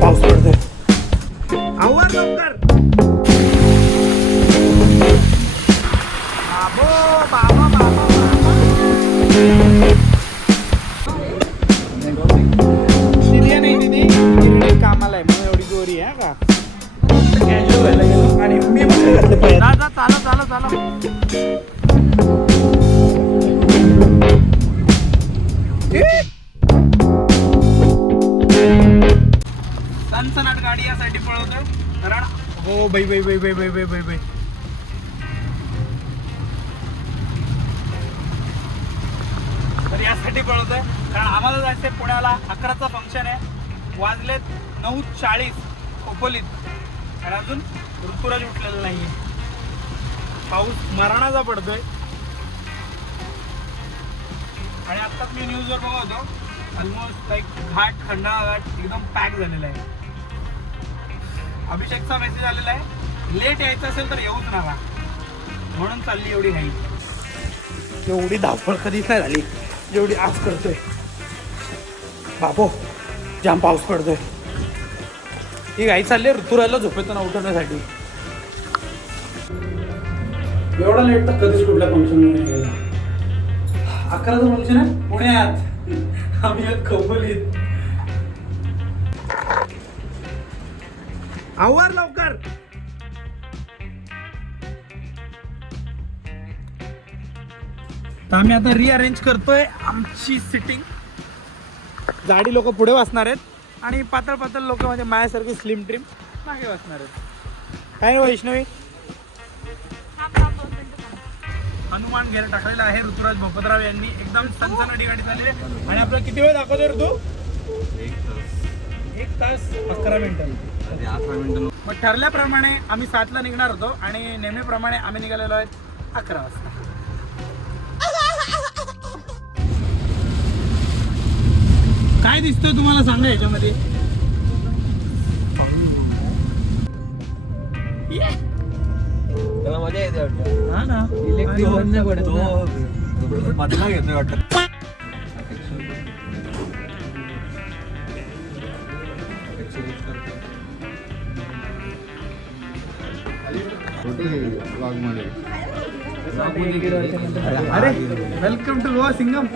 Pauslardı. wait, wait, wait, wait, wait, wait, wait. तर यासाठी पळवत आहे कारण आम्हाला जायचंय पुण्याला. अकराचा फंक्शन आहे. वाजलेत नऊ चाळीस. खोपोलीत. आणि अजून ऋतुराज उठलेला नाहीये. पाऊस मरणाचा पडतोय. आणि आत्ताच मी न्यूजवर बघत होतो. ऑलमोस्ट लाईक घाट खंडाळा घाट एकदम पॅक झालेला आहे. अभिषेकचा मेसेज आलेला आहे. लेट यायचं असेल तर येऊच नका. म्हणून चालली एवढी घाई. एवढी धावपळ कधीच नाही झाली. जेवढी आज करतोय. बापो जाम पाऊस पडतोय. ही घाई चालली ऋतुराला झोपेतना उठवण्यासाठी एवढा लेट तर कधीच कुठल्या फंक्शनमध्ये गेला. अकराचं फंक्शन आहे? पुण्यात. आम्ही आहेत खोपोलीत. तर आम्ही आता रिअरेंज करतोय आमची सिटिंग जाडी लोक पुढे बसणार आहेत. आणि पातळ पातळ लोक म्हणजे माझ्यासारखी स्लिम ट्रिम मागे बसणार आहेत. काय वैष्णवी? हनुमान घेर टाकलेला आहे ऋतुराज भोपतराव यांनी. एकदम सनसनाटी गाडी चालली आहे. आणि आपलं किती वेळ दाखवतोय ऋतू? एक तास. अकरा मिनिटं. मग ठरल्याप्रमाणे आम्ही सातला निघणार होतो आणि नेहमीप्रमाणे आम्ही निघालेलो आहेत अकरा वाजता. काय दिसतोय तुम्हाला सांगा याच्यामध्ये त्याला मजा येते वाटतं हा ना इलेक्ट्रिक आणि बंद पडत तो- तो बदला घेतोय वाटतं अरे वेलकम टू गोवा सिंगम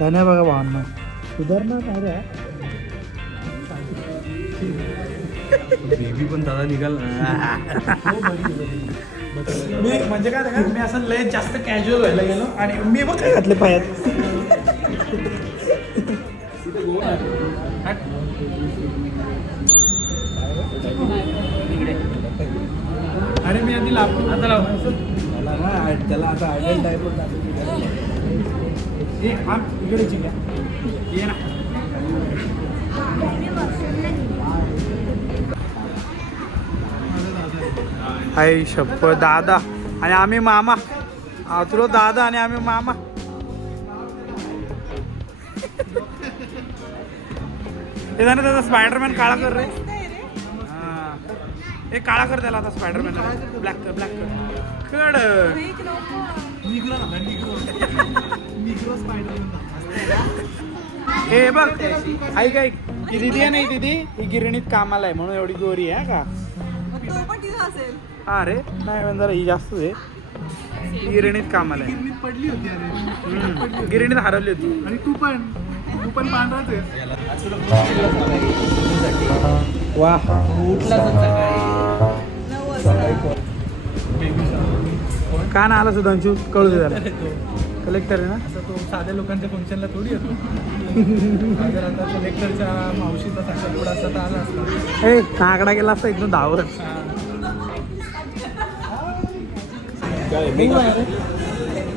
धन्य बघा भावांना. सुधारणार काय रे? बेबी पण दादा निघाल. मी म्हणजे काय सांगा मी असं लय जास्त कॅज्युअल व्हायला गेलो आणि मी बघ काय घातले पायात. अरे मी आधी लाव आता लाव. त्याला आता आयडल टाईप हाय शप्प दादा आणि आम्ही मामा. हा, तुला दादा आणि आम्ही मामा. हे झालं त्याचा स्पायडरमॅन काळा कर रे. हा. हे काळा कर त्याला आता स्पायडरमॅन ब्लॅक कर ब्लॅक कर. कड. हे बघ ऐक ऐक. ही दिदी आहे नाही दिदी ही गिरणीत कामाला आहे म्हणून एवढी गोरी आहे का? हा रे नाही जरा ही जास्त आहे गिरणीत कामाला आहे. पडली होती अरे. गिरणीत हरवली होती. आणि तू पण तू पण पांढराच आहे वा. उठला का ना आला सुधांशू कळू दे त्याला कलेक्टर आहे ना? तो साध्या लोकांच्या फंक्शनला थोडी येतो. जर आता कलेक्टरच्या मावशीचा साखरपुडा असता तर आला असता. ए नाकडा गेला असता एकदम धावत.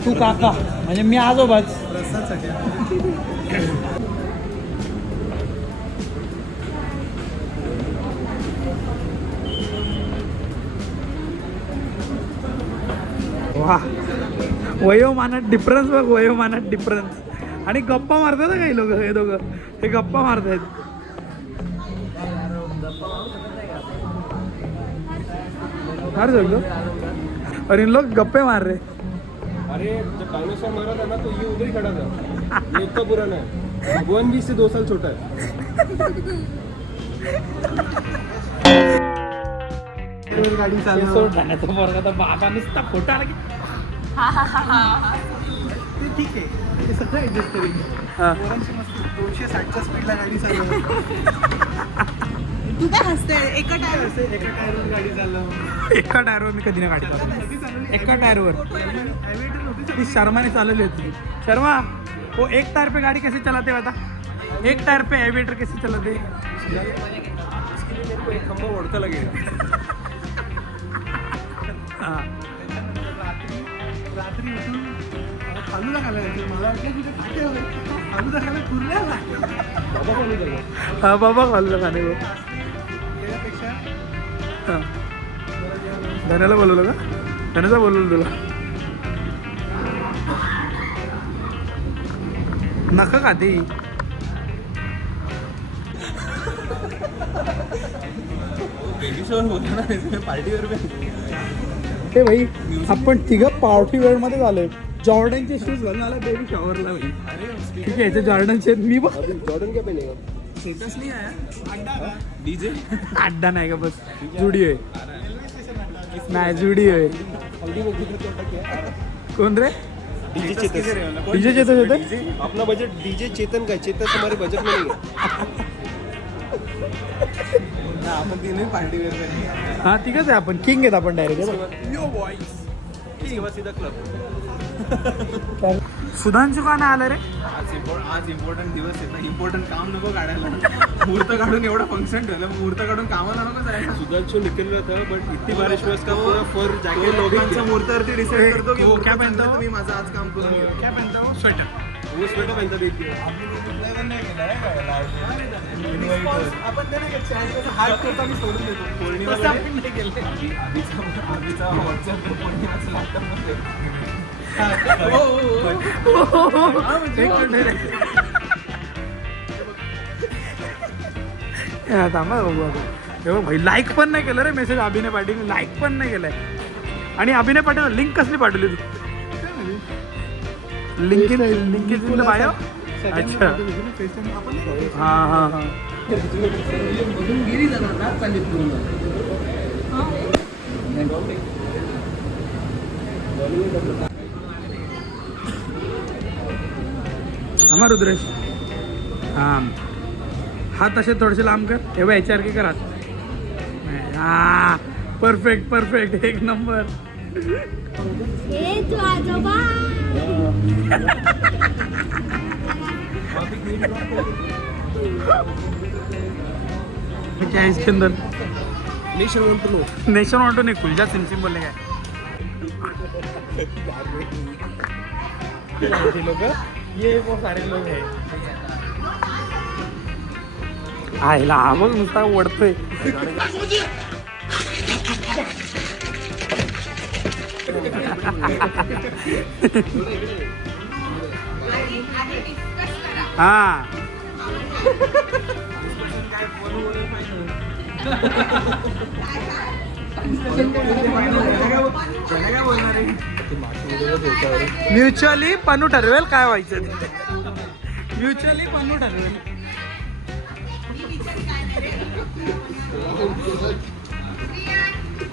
तू काका म्हणजे मी आजोबाच. रस्ताच वा. वयोमानात डिफरन्स बघ वयोमानात डिफरन्स आणि गप्पा मारतात ना काही लोक हे दोघं. हे गप्पा मारतायत. मार सगळं अरे इन लोग गप्पे मार रहे. अरे जो कांग्रेस महाराज है ना तो ये उधर ही खड़ा था. ये इतना बुरा ना वन बीस से दो साल छोटा है. गाडी ते सोड जाण्याचा पोरगा तर बाबा नुसता फोटो आला की ते ठीक आहे. ते सगळं ऍडजस्ट करेल हा. पोरांची मस्त. दोनशे साठच्या स्पीडला गाडी चालवली. तू काय हसते एका टायर असे एका टायरवर गाडी चालवली एका टायरवर मी कधी नाही गाडी चालवली. कधी चालवली? एका टायरवर. नव्हती ती शर्माने चालवली होती. शर्मा वो एक टायर पे गाड़ी कैसे चलाते बता एक टायर पे एविएटर कैसे चलाते? इसके लिए मेरे को एक खंबा ओढ़ता लगेगा हाँ. रात्री उठून मला फालुदा खायला जायचं मला वाटलं की खाते. फालुदा खायला हाँ बाबा खाल्लं खाणे को त्याच्यापेक्षा हाँ. धन्याला बोलवलं का धन्याचा बोलवलं तुला नका खाते ही. हे भाई? आपण तिघं पार्टी वेअरमध्ये झालोय. जॉर्डनचे शूज घालून आला बेबी शॉवरला भाई. ठीक आहे जॉर्डनचे आहेत. मी बघ. जॉर्डन क्या पहनेगा स्टेटस नहीं आया डीजे? अड्डा नाही का बस. जुडी आहे नाही जुडी आहे कोण रे? डीजे चेतन. डीजे चेतन होते? अपना बजट डीजे चेतन का है चेतन हमारे बजट में नहीं है. आपण पार्टी करेंगे हा ठीकच आहे आपण. किंग आहेत आपण डायरेक्ट यो बॉयज इसके बाद सीधा क्लब सुधांशू का नाही आला रे? आज इम्पॉर्ट आज इम्पॉर्टंट दिवस आहे ना. इम्पॉर्टंट काम नको काढायला. मुहूर्त काढून एवढं फंक्शन ठेवलं. मुहूर्त काढून कामाला नको जायला. सुधांशु निकल था बट इतनी बारिश में उसका पूरा फर तो जैकेट लोकांच्या मुहूर्तावरती डिसाईड करतो की क्या आहे, तुम्ही माझं आज काम करून घ्या क्या पहनता हो स्वेटर वो स्वेटर पहनता देखिए आपण ते नाही का चाळीसचा हात ठेवता मी सोडून देतो. तसं आपण नाही केलं. आधीचा आधीचा व्हॉट्सअप पौर्णिमाचं laptop एक मिनिट. रे. हा, थांबा बघू हे भाई लाईक पण नाही केलं रे मेसेज अभिनय पाटील. लाईक पण नाही केलंय. आणि अभिनय पाटील लिंक कसली पाठवली तू? लिंक लिंक बायो अच्छा. हा हा हा. रुद्रेश. हां. हात असे थोडेसे लांब कर. बघ याच्यासारखे कर. हा. परफेक्ट परफेक्ट एक नंबर हे तू आजोबा. क्या इसके अंदर? Nation want to know nation auto नहीं खुल जा सिम सिम बोलने का। लोग ये वो सारे लोग हैं। आईला हा बघ नुसता ओढतोय. हा. म्युच्युअली पन्नू ठरवेल काय व्हायचं म्युच्युअली पन्नू ठरवेल.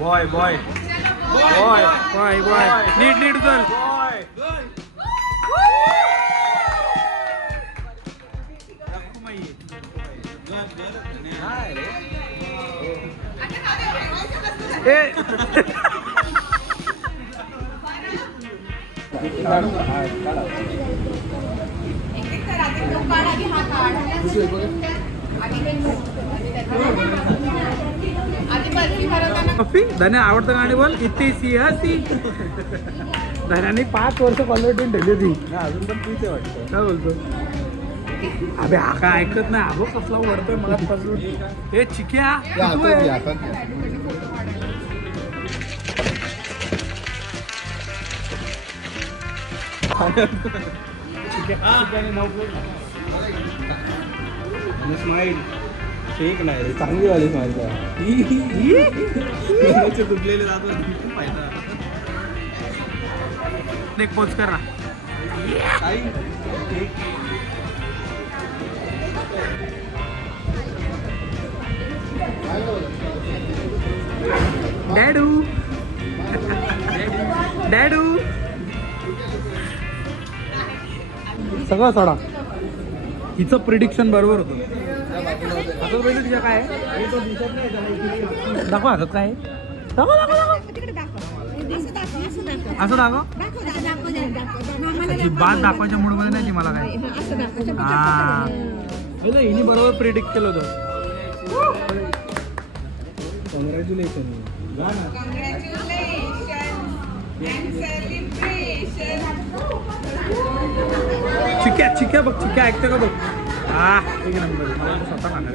Boy boy boy boy boy नीट नीट चल धन्या आवडतं गाणी बोल. इथे सिंहासी धन्याने पाच वर्ष कॉलर ठेवली होती. अजून पण तीच आहे वाटतं. काय बोलतो? अबे हा काय ऐकत नाही. अबो कसला वरतोय मला पासून. हे चिक्या तू आहे. चिक्याने नाव बोल. स्माईल फेक नाही रे चांगली वाली स्माईल तुटलेले होते फायदा. एक पोच कर. ना डॅडू. डॅडू. सगळं सोडा. हिचं प्रिडिक्शन बरोबर होतं. पहिले काय? दाखव हातात काय? दाखव दाखव दाखव. असं दाखव. बात दाखवायच्या मूडमध्ये नाही ती मला काय. हा, हिने बरोबर प्रिडिक्ट केलं होतं. कॉंग्रॅच्युलेशन चिक्या चिक्या बघ चिक्या ऐकतं का बघ? हा एक नंबर. स्वतः खाणार.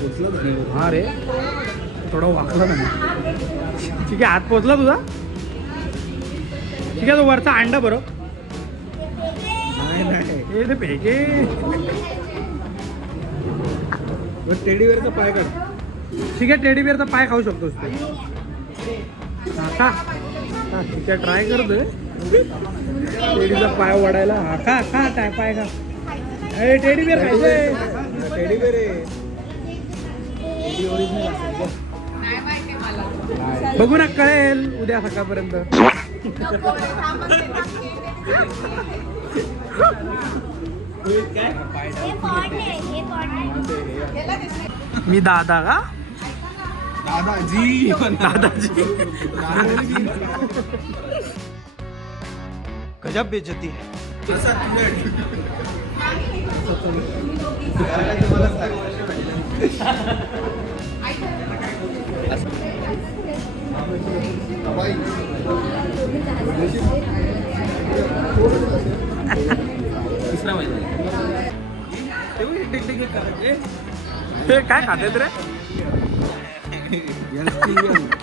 पोचला हा रे. थोडा वाकला ना ठीक आहे हात पोचला तुझा? ठीक आहे तो वरचा अंडा बरं. नाही नाही. हे ते मग टेडीवेअरचा पाय काढ. ठीक आहे टेडी बिअरचा पाय खाऊ शकतोस ते. हा हा, ठीक आहे ट्राय करतोय. टेडीचा पाय वाढायला हा का का काय पाय का ए टेडी बिअर खायचंय. टेडीवेअर आहे. टेडी ओरिजिनल असेल बघू. ना कळेल उद्या सकाळपर्यंत मी दादा का दादाजी दादाजी गजब बेचती तिसरा महिना हे काय खाते रे?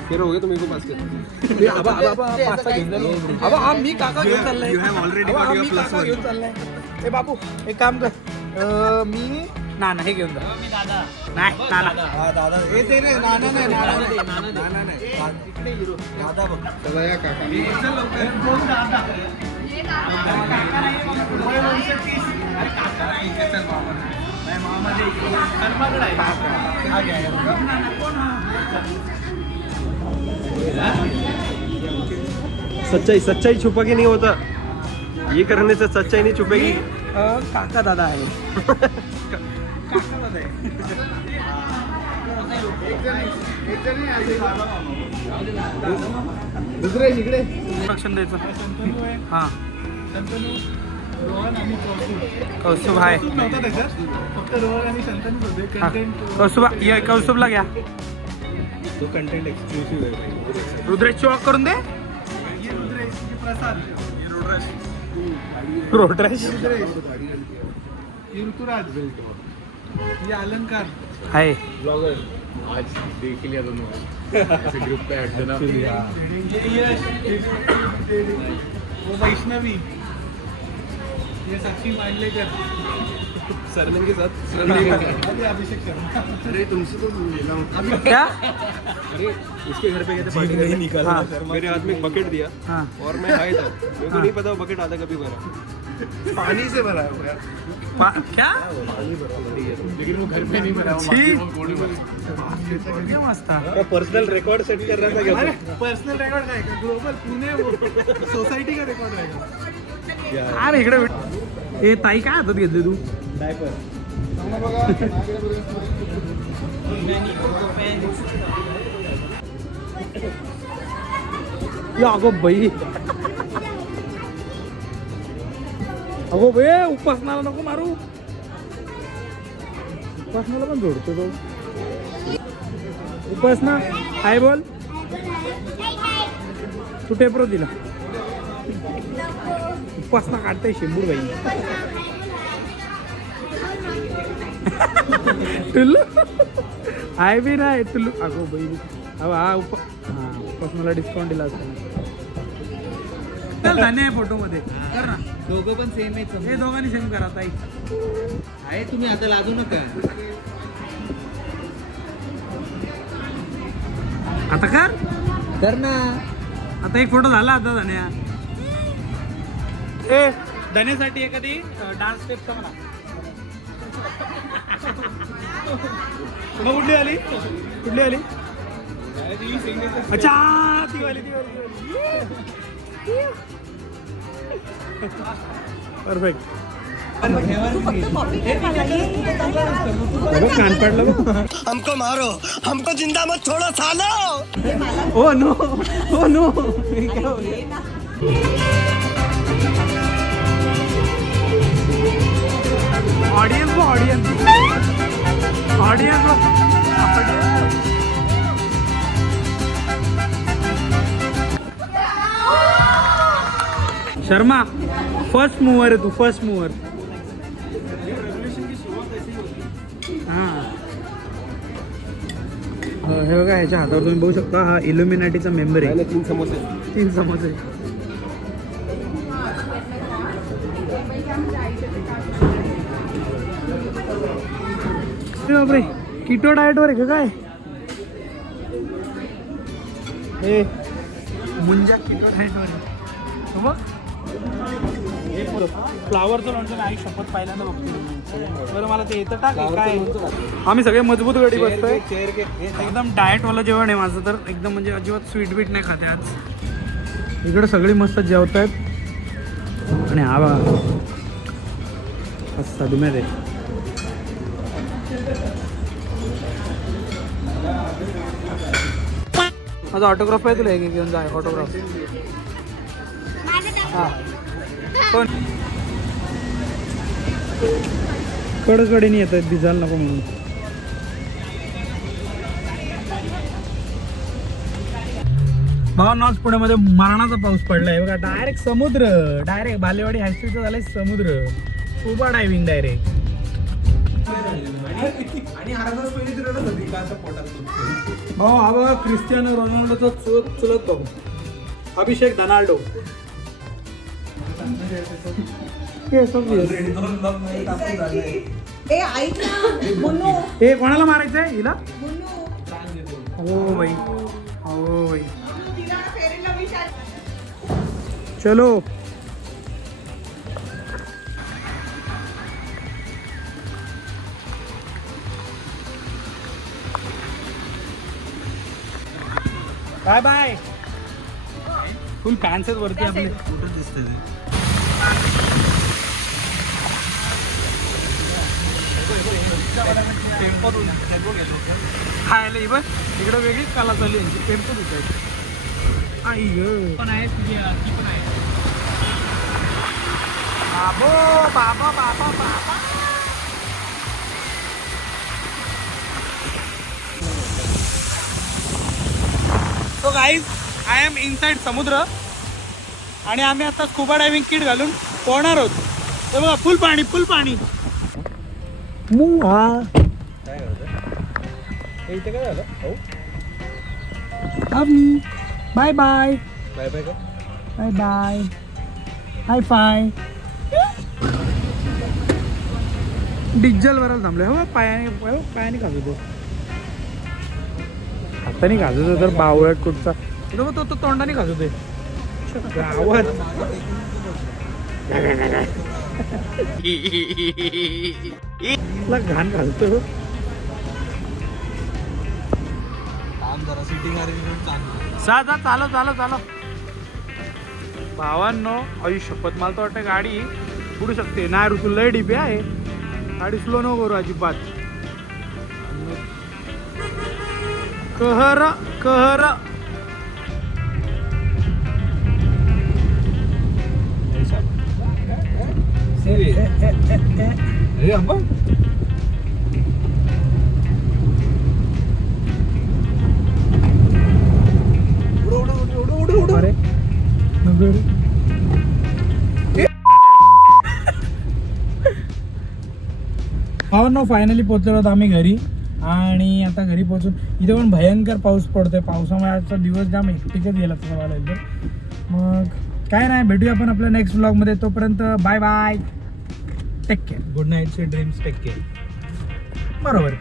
फिर हो गए तुम को पास हे आबा आबा आबा पास्ता घेऊन हा मी काका घेऊन चाललाय. घेऊन ए बाबू एक काम कर. मी ना ना हे घेऊन जा. नाही नाना. हा दादा हे ते रे नाना नाही नाना नाही. नाना नाही. इकडे हिरो. दादा बघ. चला या काका सच्चाई सच्चाई छुपा के नहीं होता. ये करने से सच्चाई नहीं छुपेगी. अं, काका दादा आहे. दुसरे इकडे. लक्षण द्यायचं. हा. कौस्तुभ. कौस्तुभ आहे. कौस्तुभ ये कौस्तुभला घ्या. तो कंटेंट एक्सक्लुसिव्ह आहे रुद्रेश चॉक करून दे. रुद्रेश प्रसाद. रोड्रेश रुद्रेश. ऋतुराज. ये अलंकार. आहे आज देख लिया दोनों ऐसे ग्रुप पे ऐड देना ये यश वो वैष्णवी ये साक्षी मांडलेकर सरनेम के साथ। अभी अभिषेक शर्मा अरे तुमसे तो हूँ क्या? अरे उसके घर पे गए थे पार्टी करने। निकाला हाँ. मेरे हाथ में एक बकेट दिया हाँ। और मैं हाई था। मेरे को नहीं पता वो बकेट आधा कभी भरा। पानी से भरा है यार. पा- क्या? लेकिन वो घर पे नहीं मस्त पर्सनल रिकॉर्ड सेट कर रहा था क्या? Personal record global Pune society का रिकॉर्ड का अरे इकडे भेट ए ताई काय हातात घेतली तू? या अगो बाई. अगो बे उपासनाला नको मारू. उपासनाला पण जोडतो तो. उपासना हाय बोल. तू टेपरो दिला उपासना काढताय शेंबूर बाई टुल्लू. हाय बी नाही टुल्लू. अगो बाई अहो हा उप हा उपासनाला डिस्काउंट दिला असताना चल धन्य आहे फोटो मध्ये कर ना. दोघं पण सेम आहे हे दोघांनी सेम करा ताई. आहे तुम्ही आता लाजू नका. आता कर. कर ना. आता एक फोटो झाला आता धन्या. ए. धन्यासाठी एखादी डान्स म्हणा मग कुठली आली? कुठली आली? अच्छा ती वाली ती वाली तू फक्त कॉफी घे मला ये. कान पडलं बघ हमको मारो। हमको जिंदा मत छोड़ो सालो। Oh no. Oh no. Audience बघ ऑडियन्स ऑडियन्स बघ शर्मा फर्स्ट मूवर आहे तू फर्स्ट मूवर हां. हे बघा ह्याच्या हातावर तुम्ही बघू शकता हा इल्युमिनाटीचा मेंबर आहे. तीन समोसे. तीन समोसे. बापरे किटो डाएटवर आहे का काय? हे. मुंजा किटो डाएटवर आहे. फ्लावरचं लोणचं मी आई शपथ पहिल्यांदा बघतो. बरं मला ते येतं टाक काय? आम्ही सगळे मजबूत गडी बसतोय. एकदम डाएटवालं जेवण आहे माझं तर एकदम म्हणजे अजिबात स्वीट बीट नाही खाते आज. इकडे सगळी मस्त जेवत आहेत आणि हा बघा. असं माझा ऑटोग्राफ आहे तुला एक घेऊन जा ऑटोग्राफ हा कोण कडकडीने येत आहेत भिजायला नको म्हणून. आज पुण्यामध्ये मरणाचा पाऊस पडलाय. बघा डायरेक्ट समुद्र. डायरेक्ट बालेवाडी हायस्ट्रीटचं झालंय समुद्र. उभा डायव्हिंग डायरेक्ट आणि. भाऊ हा बघा क्रिस्टियानो रोनाल्डोचा चुलत चुलत भाऊ. अभिषेक धनाल्डो. ए ऐक ना मुन्नू हे कोणाला मारायचंय हिला? मुन्नू हो हो तिला ना फेरीला विचार. चलो. Bye bye. फुल आहेत वरती आपले. खायला इवन इकडं वेगळीच कला चालली यांची टेम्पो दिसत आई पण आहे तुझी ती पण आहे. बाबो बाबा बाबा बाबा. So guys I am inside समुद्र आणि आम्ही आता स्कुबा डायव्हिंग किट घालून पोहणार आहोत. तर बघा फुल पाणी फुल पाणी. हो bye. बाय बाय का? Bye bye. High five. Diesel वराला थांबलोय. हो पायाने हो, पायाने खाजू तो हाताने खाजू तो तर बावळट कुठचा? तो तो तो तोंडाने खाजू ते गावात. घाण घालतो. काम जरा सिटिंग अरेंजमेंट चांगलं जा जा चालव चालव चालव. भावांनो आई शपथ. मला तर वाटतं गाडी पुढू शकते. नाही ऋतू लय डिपे आहे. गाडी स्लो नको करू अजिबात. कहर कहर. रे. भावांनो फायनली पोहोचलो आम्ही घरी. आणि आता घरी पोहोचून इथे पण भयंकर पाऊस पडतोय. पावसामुळे आजचा दिवस जाम एकटीकच गेला तसं मला मग काय नाही भेटूया आपण आपल्या नेक्स्ट ब्लॉगमध्ये तोपर्यंत bye bye take care good नाईटचे dreams take care बरोबर.